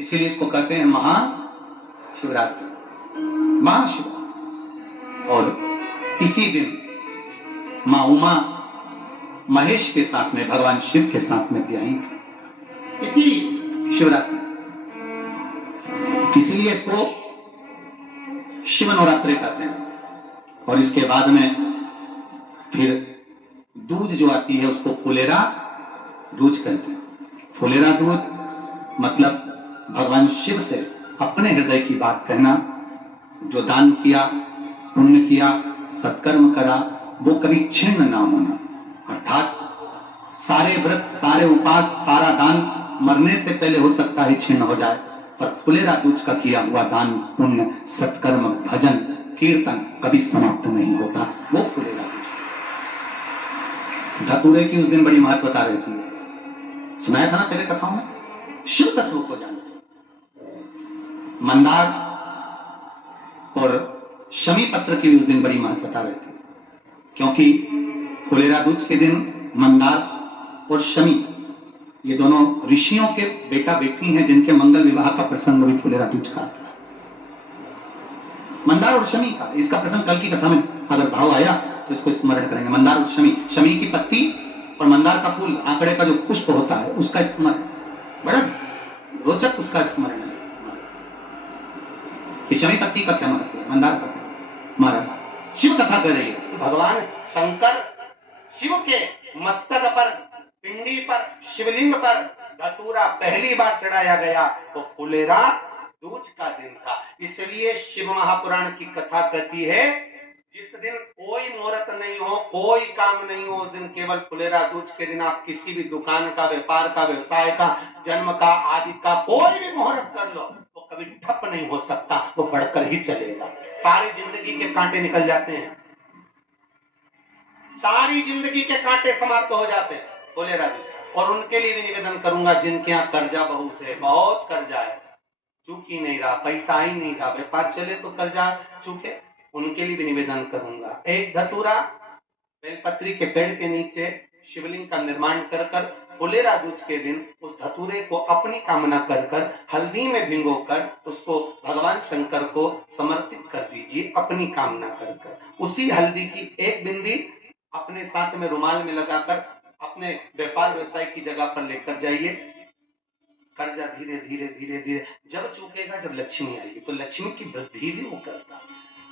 इसीलिए इसको कहते हैं महाशिवरात्रि, महाशिवरात्रि। और इसी दिन मां उमा महेश के साथ में, भगवान शिव के साथ में ब्याही थी, इसी शिवरात्रि। इसीलिए इसको शिव नवरात्रि कहते हैं। और इसके बाद में फिर दूज जो आती है उसको फुलेरा दूज कहते हैं। फुलेरा दूज मतलब भगवान शिव से अपने हृदय की बात कहना, जो दान किया, पुण्य किया, सत्कर्म करा, वो कभी छिन्न ना होना। अर्थात सारे व्रत, सारे उपास, सारा दान मरने से पहले हो सकता है छिन्न हो जाए, पर फुलेरा दूज का किया हुआ दान, पुण्य, सत्कर्म, भजन, कीर्तन कभी समाप्त नहीं होता। वो फुलेरा दूज। धतूरे की उस दिन बड़ी महत्वता रहती है। सुनाया था ना पहले कथाओं में, शिव तत्व को जानते। मंदार और शमी पत्र की उस दिन बड़ी महत्वता रहती है, क्योंकि फुलेरा दूज के दिन मंदार और शमी, ये दोनों ऋषियों के बेटा बेटी हैं, जिनके मंगल विवाह का प्रसंग भी फुलेरा दूज का आता है। मंदार और शमी का, इसका प्रसंग कल की कथा में अगर भाव आया तो इसको स्मरण करेंगे। मंदार और शमी, शमी की पत्ती और मंदार का फूल, आंकड़े का जो पुष्प होता है, उसका स्मरण, बड़ा रोचक उसका स्मरण है। शमी पत्ती का क्या महत्व है, मंदार का क्या? महाराज शिव कथा कर रही है, भगवान शंकर शिव के मस्तक पर, पिंडी पर, शिवलिंग पर धतूरा पहली बार चढ़ाया गया तो फुलेरा दूज का दिन था। इसलिए शिव महापुराण की कथा कहती है, जिस दिन कोई मुहूर्त नहीं हो, कोई काम नहीं हो, उस दिन केवल फुलेरा दूज के दिन आप किसी भी दुकान का, व्यापार का, व्यवसाय का, जन्म का, आदि का कोई भी मुहूर्त कर लो, वो कभी ठप नहीं हो सकता, वो बढ़कर ही चलेगा। सारी जिंदगी के कांटे निकल जाते हैं, सारी जिंदगी के कांटे समाप्त हो जाते हैं फुलेरा दूज। और उनके लिए भी निवेदन करूंगा, जिनके यहाँ कर्जा बहुत है, बहुत कर्जा है, चूक ही नहीं रहा, पैसा ही नहीं रहा, व्यापार चले तो कर्जा चूके, उनके लिए भी निवेदन करूंगा। एक धतूरा बेलपत्री के पेड़ के नीचे शिवलिंग का निर्माण कर कर फुलेरा दूज के दिन उस धतूरे को अपनी कामना कर कर हल्दी में भिगोकर उसको भगवान शंकर को समर्पित कर दीजिए, अपनी कामना कर कर। उसी हल्दी की एक बिंदी अपने साथ में रुमाल में लगाकर अपने व्यापार व्यवसाय की जगह पर लेकर जाइए। कर्जा धीरे धीरे धीरे धीरे जब चूकेगा, जब लक्ष्मी आएगी, तो लक्ष्मी की वृद्धि भी वो करता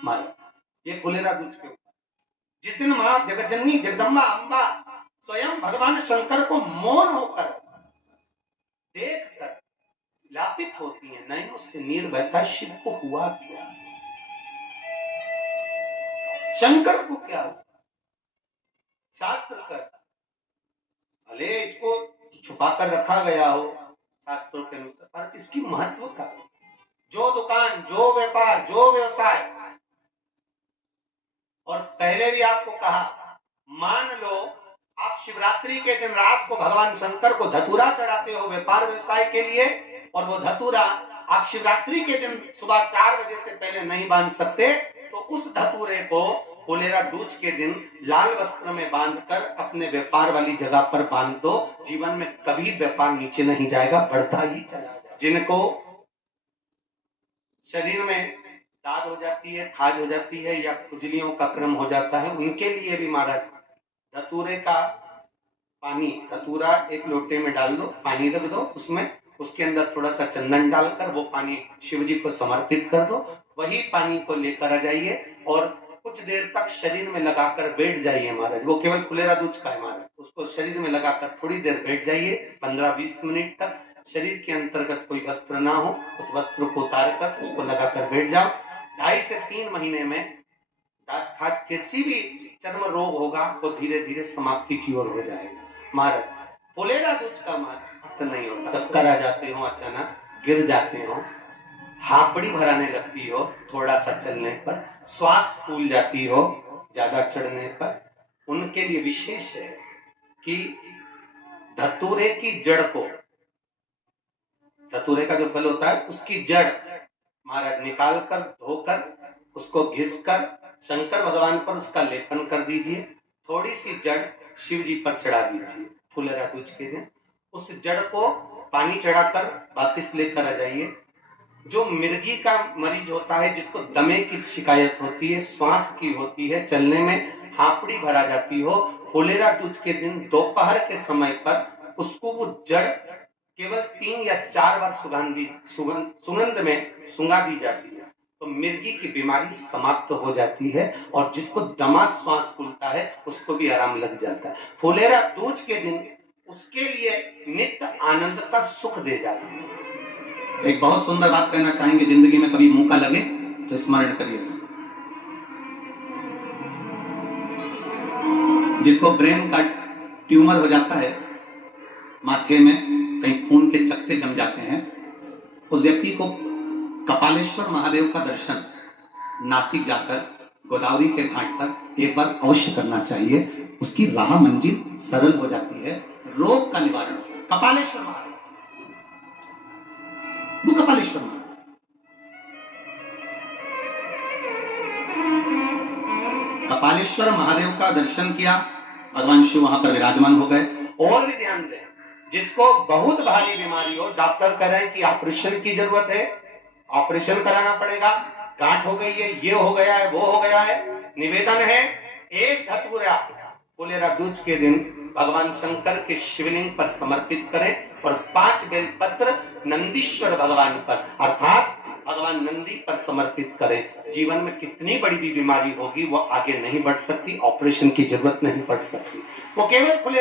महाराज। ये फुलेरा दूज के जिस दिन मां जगज्जननी जगदम्बा अम्बा स्वयं भगवान शंकर को मौन होकर देखकर लापित होती है, नयनों से नीर बहता, शिव को हुआ क्या, शंकर को क्या हुआ। शास्त्र कर भले इसको छुपा कर रखा गया हो शास्त्रों के अनुसार, पर इसकी महत्व का, जो दुकान, जो व्यापार, जो व्यवसाय, और पहले भी आपको कहा, मान लो आप शिवरात्रि के दिन रात को भगवान शंकर को धतूरा चढ़ाते हो व्यापार व्यवसाय के लिए, और वो धतूरा आप शिवरात्रि के दिन सुबह 4 बजे से पहले नहीं बांध सकते, तो उस धतूरे को फुलेरा दूज के दिन लाल वस्त्र में बांधकर अपने व्यापार वाली जगह पर बांध दो। जीवन में कभी व्यापार नीचे नहीं जाएगा, बढ़ता ही चला जाएगा। जिनको शरीर में दाद हो जाती है, खाज हो जाती है, या खुजलियों का क्रम हो जाता है, उनके लिए भी महाराज धतूरे का पानी, धतूरा एक लोटे में डाल दो, पानी रख दो उसमें, उसके अंदर थोड़ा सा चंदन डालकर वो पानी शिव जी को समर्पित कर दो। वही पानी को लेकर आ जाइए और कुछ देर तक शरीर में लगाकर बैठ जाइए महाराज। वो केवल फुलेरा दूज का है महाराज, उसको शरीर में लगाकर थोड़ी देर बैठ जाइए, 15-20 मिनट तक। शरीर के अंतर्गत कोई वस्त्र ना हो, उस वस्त्र को उतार कर उसको लगाकर बैठ जाओ। 2.5 से 3 महीने में दांत खाज, किसी भी चर्म रोग होगा, वो धीरे धीरे समाप्ति की ओर हो जाएगा महाराज। फुलेरा दूज का महत्व नहीं होता, चक्कर आ जाते हो, अचानक गिर जाते हो, हापड़ी भराने लगती हो थोड़ा सा चलने पर, श्वास फूल जाती हो ज्यादा चढ़ने पर, उनके लिए विशेष है कि धतूरे की जड़ को, धतूरे का जो फल होता है उसकी जड़ महाराज निकाल कर, धोकर, उसको घिसकर शंकर भगवान पर उसका लेपन कर दीजिए। थोड़ी सी जड़ शिव जी पर चढ़ा दीजिए फुलेरा दूज के दिन। उस जड़ को पानी चढ़ाकर वापिस लेकर आ जाइए। जो मिर्गी का मरीज होता है, जिसको दमे की शिकायत होती है, श्वास की होती है, चलने में हांपड़ी भरा जाती हो, फुलेरा दूज के दिन दोपहर के समय पर उसको वो जड़ केवल 3 या 4 बार सुगंध में सुंगा दी जाती है, तो मिर्गी की बीमारी समाप्त हो जाती है और जिसको दमा श्वास फूलता है उसको भी आराम लग जाता है। फुलेरा दूज के दिन उसके लिए नित्य आनंद का सुख दे जाती है। एक बहुत सुंदर बात कहना चाहेंगे, जिंदगी में कभी मौका लगे तो स्मरण करिए। जिसको ब्रेन का ट्यूमर हो जाता है, माथे में कहीं खून के चकत्ते जम जाते हैं, उस व्यक्ति को कपालेश्वर महादेव का दर्शन नासिक जाकर गोदावरी के घाट पर एक बार अवश्य करना चाहिए। उसकी राह मंजिल सरल हो जाती है, रोग का निवारण होता है। कपालेश्वर महादेव, वो कपालेश्वर महादेव, कपालेश्वर महादेव का दर्शन किया, भगवान शिव वहां पर विराजमान हो गए। और भी ध्यान दें, जिसको बहुत भारी बीमारी हो, डॉक्टर कह रहे हैं कि ऑपरेशन की जरूरत है, ऑपरेशन कराना पड़ेगा, गांठ हो गई है, ये हो गया है, वो हो गया है, निवेदन है एक धतूरा फुलेरा दूज के दिन भगवान शंकर के शिवलिंग पर समर्पित करें और 5 बेलपत्र नंदीश्वर भगवान पर अर्थात भगवान नंदी पर समर्पित करें। जीवन में कितनी बड़ी भी बीमारी होगी वो आगे नहीं बढ़ सकती, ऑपरेशन की जरूरत नहीं पड़ सकती, वो केवल